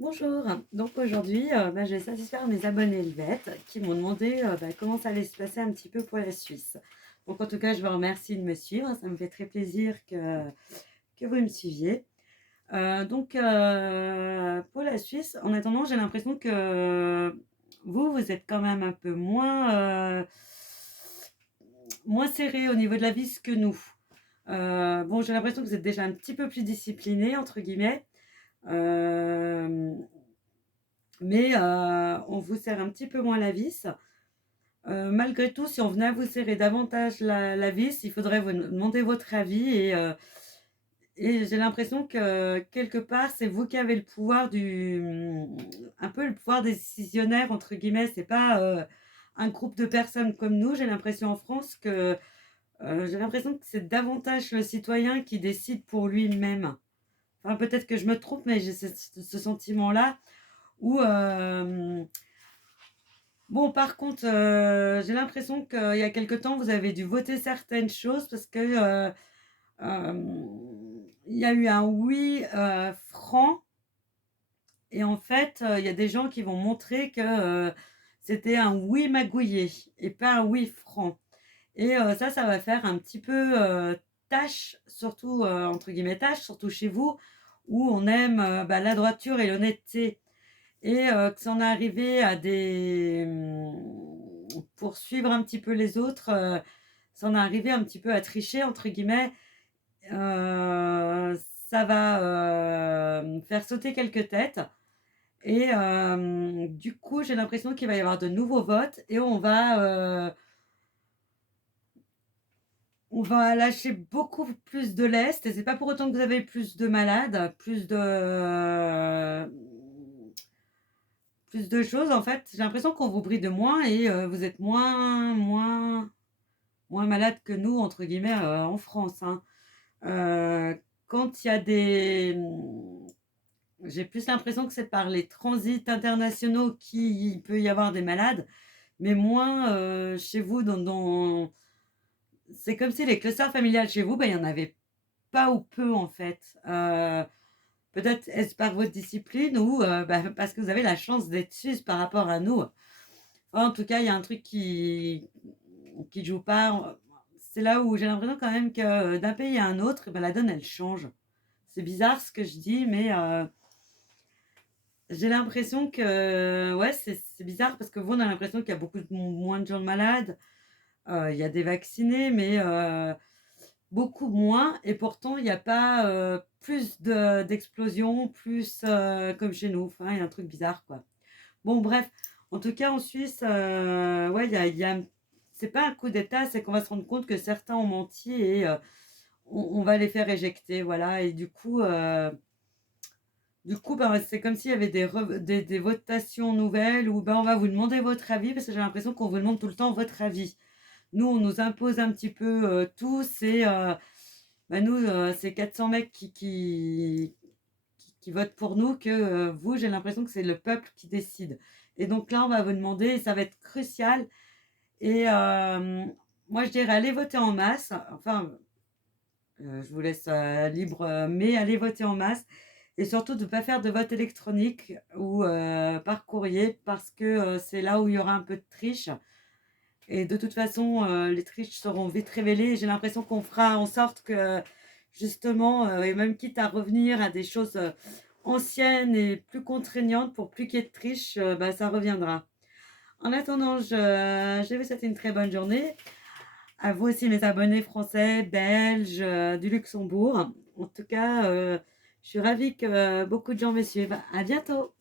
Bonjour, donc aujourd'hui, je vais satisfaire mes abonnés helvètes qui m'ont demandé comment ça allait se passer un petit peu pour la Suisse. Donc en tout cas, je vous remercie de me suivre, ça me fait très plaisir que vous me suiviez. Pour la Suisse, en attendant, j'ai l'impression que vous êtes quand même un peu moins serré au niveau de la vis que nous. Bon, j'ai l'impression que vous êtes déjà un petit peu plus discipliné, entre guillemets. Euh, mais on vous serre un petit peu moins la vis. Malgré tout, si on venait à vous serrer davantage la vis, il faudrait vous demander votre avis et j'ai l'impression que quelque part, c'est vous qui avez le pouvoir un peu le pouvoir décisionnaire entre guillemets. C'est pas, un groupe de personnes comme nous. J'ai l'impression que c'est davantage le citoyen qui décide pour lui-même. Enfin, peut-être que je me trompe, mais j'ai ce sentiment-là où, bon, par contre, j'ai l'impression qu'il y a quelque temps, vous avez dû voter certaines choses parce que, il y a eu un oui, franc et en fait, il y a des gens qui vont montrer que, c'était un oui magouillé et pas un oui franc et ça va faire un petit peu, «tâche», surtout, entre guillemets «tâche», surtout chez vous où on aime, la droiture et l'honnêteté. Et que ça en est arrivé à pour suivre un petit peu les autres, ça en est arrivé un petit peu à «tricher» entre guillemets, ça va, faire sauter quelques têtes et du coup, j'ai l'impression qu'il va y avoir de nouveaux votes et on va lâcher beaucoup plus de lest et c'est pas pour autant que vous avez plus de malades, plus de choses en fait. J'ai l'impression qu'on vous bride moins et vous êtes moins malade que nous entre guillemets, en France, hein. Quand il y a j'ai plus l'impression que c'est par les transits internationaux qu'il peut y avoir des malades, mais moins, chez vous c'est comme si les clusters familiales chez vous, il y en avait pas ou peu en fait. Peut-être est-ce par votre discipline ou parce que vous avez la chance d'être suisse par rapport à nous. En tout cas, il y a un truc qui joue pas. C'est là où j'ai l'impression quand même que d'un pays à un autre, la donne, elle change. C'est bizarre ce que je dis, mais j'ai l'impression que, ouais, c'est bizarre parce que vous, on a l'impression qu'il y a beaucoup moins de gens malades. Il y a des vaccinés, mais beaucoup moins. Et pourtant, il n'y a pas plus d'explosions, plus comme chez nous. Enfin, il y a un truc bizarre, quoi. Bon, bref, en tout cas, en Suisse, ouais, c'est pas un coup d'État, c'est qu'on va se rendre compte que certains ont menti et on va les faire éjecter, voilà. Et du coup, c'est comme s'il y avait des votations nouvelles où on va vous demander votre avis parce que j'ai l'impression qu'on vous demande tout le temps votre avis. Nous, on nous impose un petit peu tous et nous, c'est 400 mecs qui votent pour nous que vous, j'ai l'impression que c'est le peuple qui décide. Et donc là, on va vous demander, et ça va être crucial. Et moi, je dirais allez voter en masse. Enfin, je vous laisse libre, mais allez voter en masse. Et surtout de ne pas faire de vote électronique ou par courrier parce que c'est là où il y aura un peu de triche. Et de toute façon, les triches seront vite révélées. J'ai l'impression qu'on fera en sorte que, justement, et même quitte à revenir à des choses anciennes et plus contraignantes pour plus qu'il y ait de triche, ça reviendra. En attendant, je vous souhaite une très bonne journée. À vous aussi, mes abonnés français, belges, du Luxembourg. En tout cas, je suis ravie que beaucoup de gens me suivent. À bientôt.